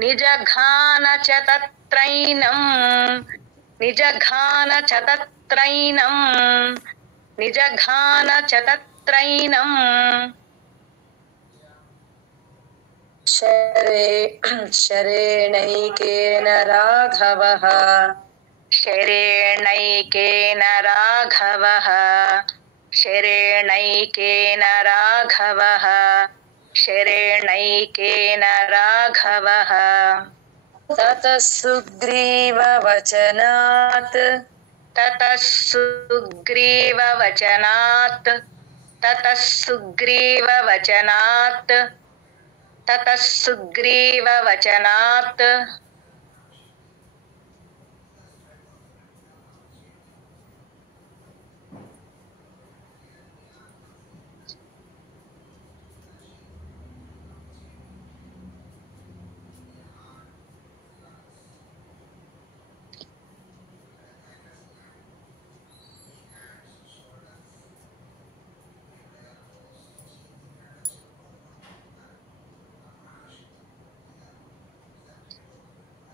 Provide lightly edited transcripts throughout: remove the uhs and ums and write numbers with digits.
निजघान च तत्रैनं निजघान च तत्रैनं निजघान च तत्रैनं शरेणैकेन राघवः शरेणैकेन राघवः शरेणैकेन राघवः शरेणैकेन राघवः ततः सुग्रीववचनात् ततः सुग्रीववचनात् ततः सुग्रीववचनात् ततः सुग्रीववचनात्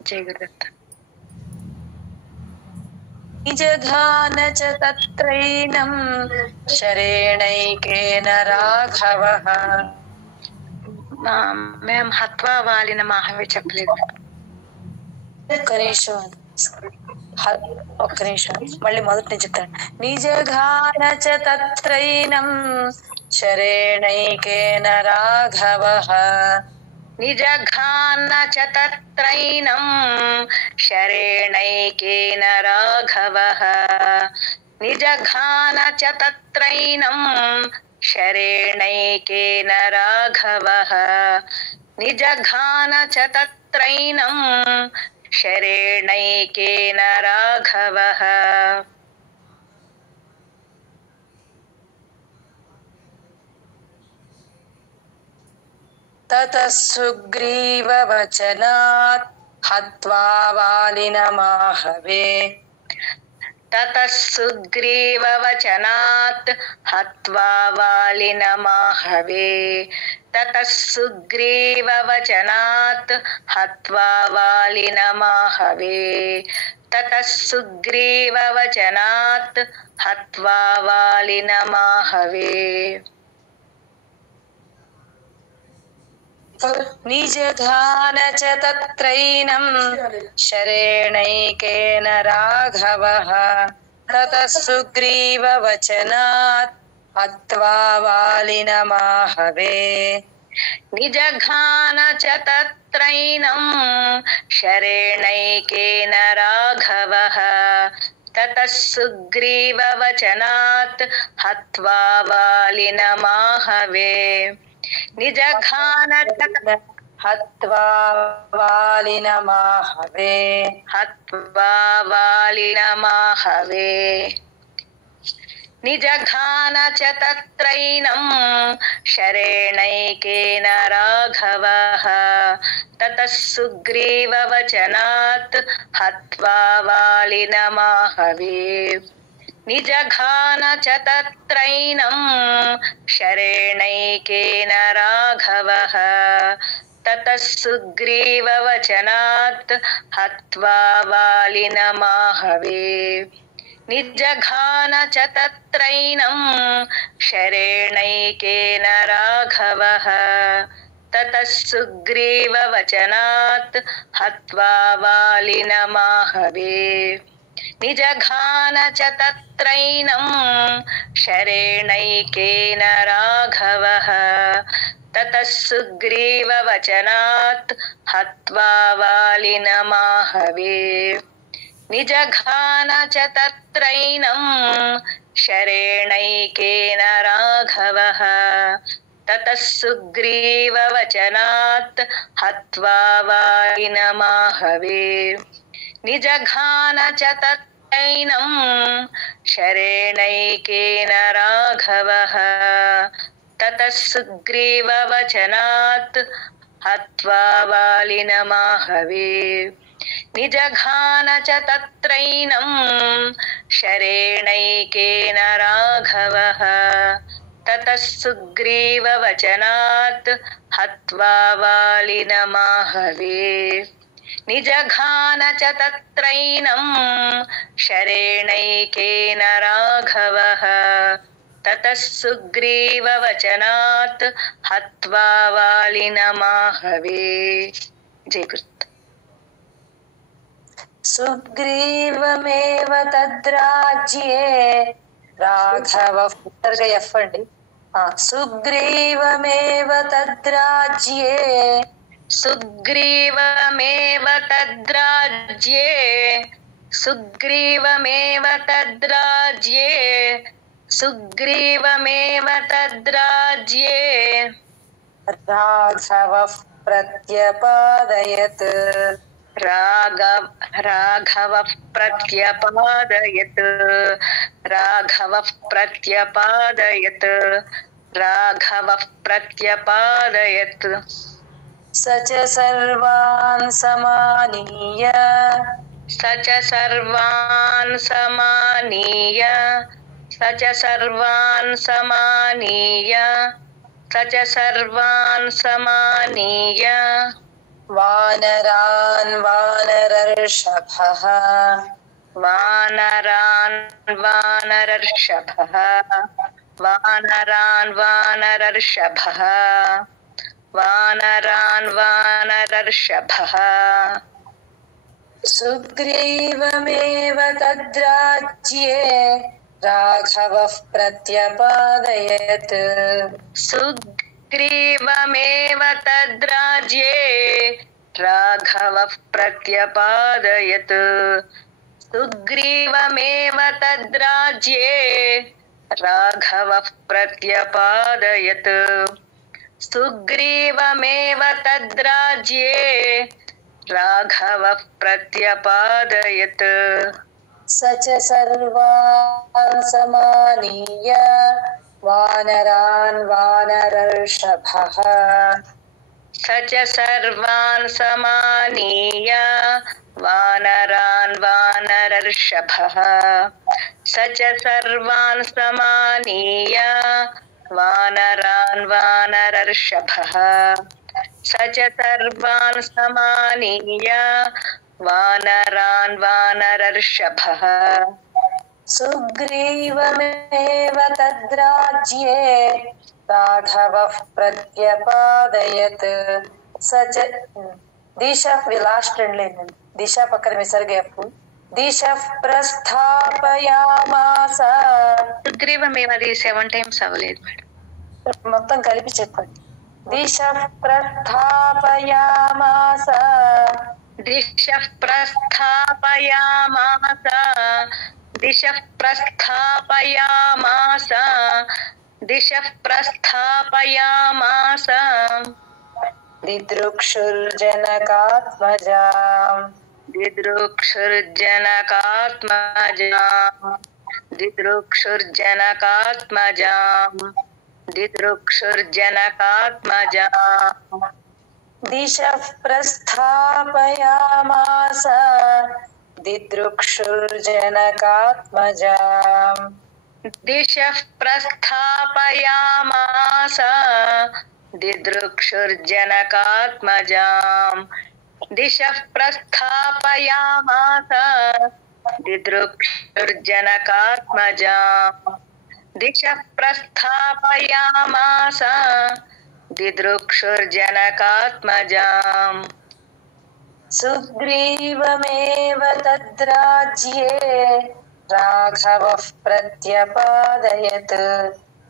जय गुरुदत्त। निजघान च तत्रैनं शरेणैकेन राघवः మేము హత్వా వాలిన మాహవే చెప్పలేదు. ఒక్క నిమిషం మళ్ళీ మొదటి నుంచి చెప్తాను. నిజఘాన చ తత్రైనం శరేణైకేన రాఘవః నిజఘాన చ తత్రైనం శరేణైకేన రాఘవః నిజఘాన చ తత్రైనం శరేణైకేన రాఘవః నిజఘాన చ తత్రైనం శరేణైకేన రాఘవః తతః సుగ్రీవవచనాత్ హత్వా వాలినమాహవే ततः सुग्रीववचनात् हत्वा वालिनमाहवे ततः सुग्रीववचनात् हत्वा वालिनमाहवे ततः सुग्रीववचनात् हत्वा वालिनमाहवे निजघान च तत्रैनं शरेणैकेन राघवः ततः सुग्रीववचनात् हत्वा वालिनमाहवे निजघान च तत्रैनं शरेणैकेन राघवः ततः सुग्रीववचनात् हत्वा वालिनमाहवे निजघान हत्वा वालिनमाहवे हत्वा वालिनमाहवे निजघान च तत्रैनं शरेणैकेन राघवः ततः सुग्रीववचनात् हत्वा वालिनमाहवे निजघान च तत्रैनं शरेणैकेन राघवः ततः सुग्रीववचनात् हत्वा वालिनमाहवे निजघान च तत्रैनं शरेणैकेन राघवः ततः सुग्रीववचनात् हत्वा वालिनमाहवे निजघान च तत्रैनं शरेणैकेन राघवः ततः सुग्रीववचनात् हत्वा वालिनमाहवे निजघान च तत्रैनं शरेणैकेन राघवः ततः सुग्रीववचनात् हत्वा वालिनमाहवे निजघान च तत्रैनं शरेणैकेन राघवः ततः सुग्रीववचनात् हत्वा वालिनमाहवे निजघान च तत्रैनं शरेणैकेन राघवः ततः सुग्रीववचनात् हत्वा वालिनमाहवे निजघान च तत्रैनं शरेणैकेन राघवः ततः सुग्रीववचनात् हत्वा वालिनमाहवे। जयकृत। सुग्रीवमेव तद्राज्ये राघवः అండి సుగ్రీవమేవ తద్రాజ్యే సుగ్రీవమేవ తద్రాజ్యే సుగ్రీవమేవ తద్రాజ్యే సుగ్రీవమేవ తద్రాజ్యే రాఘవః ప్రత్యపాదయత్ రాఘవః ప్రత్యపాదయత్ రాఘవః ప్రత్యపాదయత్ రాఘవః ప్రత్యపాదయత్ స చ సర్వాన్ సమానీయ స చ సర్వాన్ సమానీయ స చ సర్వాన్ సమానీయ స చ సర్వాన్ సమానీయ వానరాన్ వానరర్షభః వానరాన్ వానరర్షభః వానరాన్ వానరర్షభః వానరాన్ వానరర్షభః సుగ్రీవమేవ తద్రాజ్యే రాఘవః ప్రత్యపాదయత్ సుగ్రీవమేవ తద్రాజ్యే రాఘవః ప్రత్యపాదయత్ సుగ్రీవమేవ తద్రాజ్యే రాఘవః ప్రత్యపాదయత్ సుగ్రీవమేవ తద్రాజ్యే రాఘవః ప్రత్యపాదయత్ స చ సర్వాన్ సమానీయ వానరాన్ వానరర్షభః స చ సర్వాన్ సమానీయ వానరాన్ వానరర్షభః స చ సర్వాన్ సమానీయ వానరాన్ వానరర్షభః స చ సర్వాన్ సమానీయ వానరాన్ వానరర్షభః సుగ్రీవమేవ తద్రాజ్యే రాఘవః ప్రత్యపాదయత్ స చ దిశ లాస్ట్ రెండు లేదండి దిశ పక్కన విసర్గేపు దిశ ప్రస్థాపయామాస సుగ్రీవమేవ అది 7 times అవ్వలేదు మేడం మొత్తం కలిపి చెప్పండి దిశ ప్రస్థాపయామాస దిశ ప్రస్థాపయామాస దిశ ప్రస్థాపయామాస దిశ ప్రస్థాపయామాస दिदृक्षुर्जनकात्मजाम् दिदृक्षुर्जनकात्मजाम् दिदृक्षुर्जनकात्मजाम् दिदृक्षुर्जनकात्मजाम् दिशः प्रस्थापयामास दिदृक्षुर्जनकात्मजाम् दिशः प्रस्थापयामास दिदृक्षुर्जनकात्मजाम् दिशः प्रस्थापयामास दिदृक्षुर्जनकात्मजाम् दिशः प्रस्थापयामास दिदृक्षुर्जनकात्मजाम् सुग्रीवमेव तद्राज्ये राघवः प्रत्यपादयत्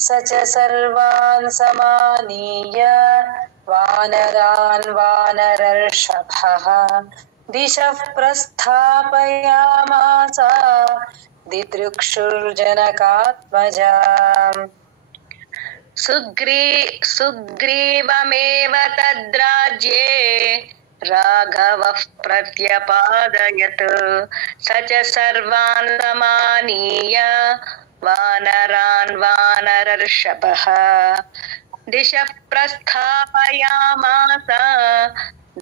स च सर्वान् समानीय वानरान् वानरर्षभः दिशः प्रस्थापयामास दिदृक्षुर्जनकात्मजाम् सुग्रीवमेव तद्राज्ये राघवः प्रत्यपादयत् स च सर्वान् समानीय वानरान् वानरर्षभः दिशः प्रस्थापयामास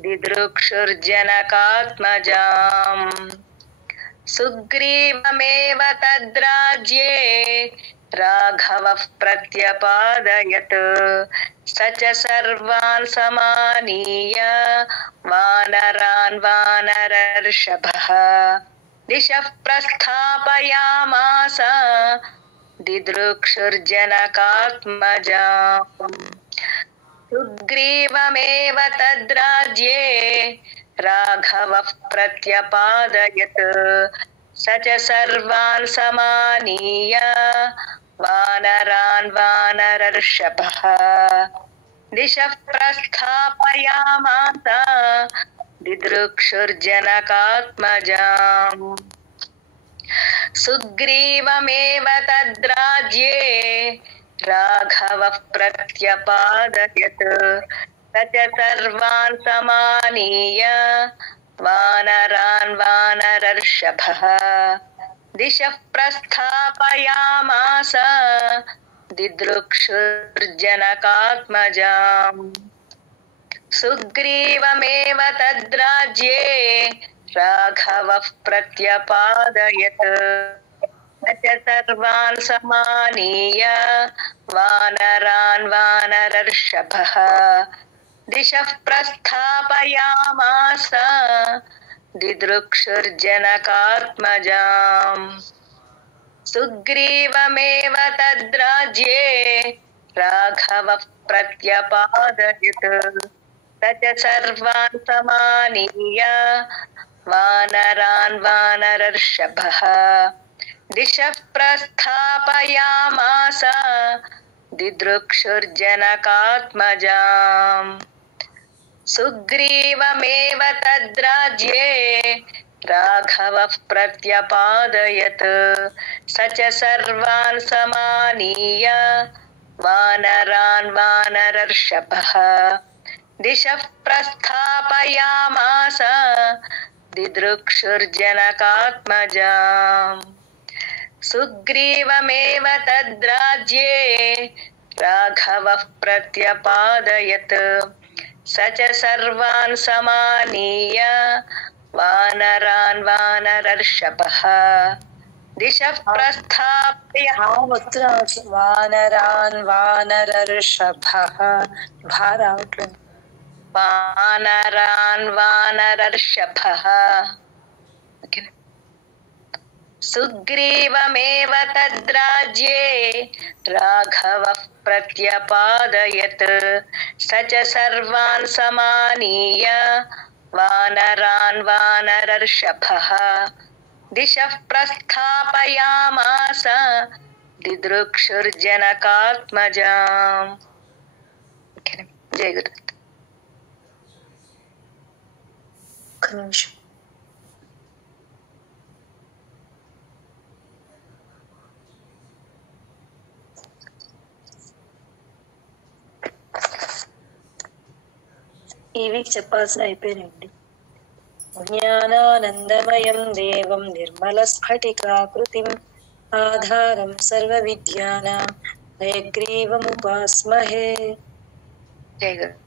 दिदृक्षुर्जनकात्मजाम् सुग्रीवमेव तद्राज्ये राघवः प्रत्यपादयत् स च सर्वान् समानीय वानरान् वानरर्षभः दिशः प्रस्थापयामास दिदृक्षुर्जनकात्मजाम् सुग्रीवमेव तद्राज्ये राघवः प्रत्यपादयत् स च सर्वान् समानीय वानरान् वानरर्षभः दिशः प्रस्थापयामास दिदृक्षुर्जनकात्मजाम् सुग्रीवमेव तद्राज्ये राघवः प्रत्यपादयत् स च सर्वान् समानीय वानरान् वानरर्षभः दिशः प्रस्थापयामास दिदृक्षुर्जनकात्मजाम् सुग्रीवमेव तद्राज्ये राघवः प्रत्यपादयत् स च सर्वान् समानीय वानरान् वानरर्षभः दिशः प्रस्थापयामास दिदृक्षुर्जनकात्मजाम् सुग्रीवमेव तद्राज्ये राघवः प्रत्यपादयत् स च सर्वान् समानीय वानरान् वानरर्षभः दिशः प्रस्थापयामास दिदृक्षुर्जनकात्मजाम् सुग्रीवमेव तद्राज्ये राघवः प्रत्यपादयत् स च सर्वान् समानीय वानरान् वानरर्षभः दिशः प्रस्थापयामास दिदृक्षुर्जनकात्मजाम् सुग्रीवमेव तद्राज्ये राघवः प्रत्यपादयत् स च सर्वान् समानीय वानरान् वानरर्षभः दिशः प्रस्थापयामास वानरान् वानरर्षभः वानरान् वानरर्षभः सुग्रीवमेव तद्राज्ये राघवः प्रत्यपादयत् स च सर्वान् समानीय वानरान् वानरर्षभः दिशः प्रस्थापयामास दिदृक्षुर्जनकात्मजाम् जय गुरुदत्त ఈ వీక్ చెప్పాల్సిన అయిపోయినాయండి. జ్ఞానానందమయం దేవం నిర్మలస్ఫటికాకృతిం ఆధారం సర్వవిద్యానాం హయగ్రీవముపాస్మహే. జయ గురు.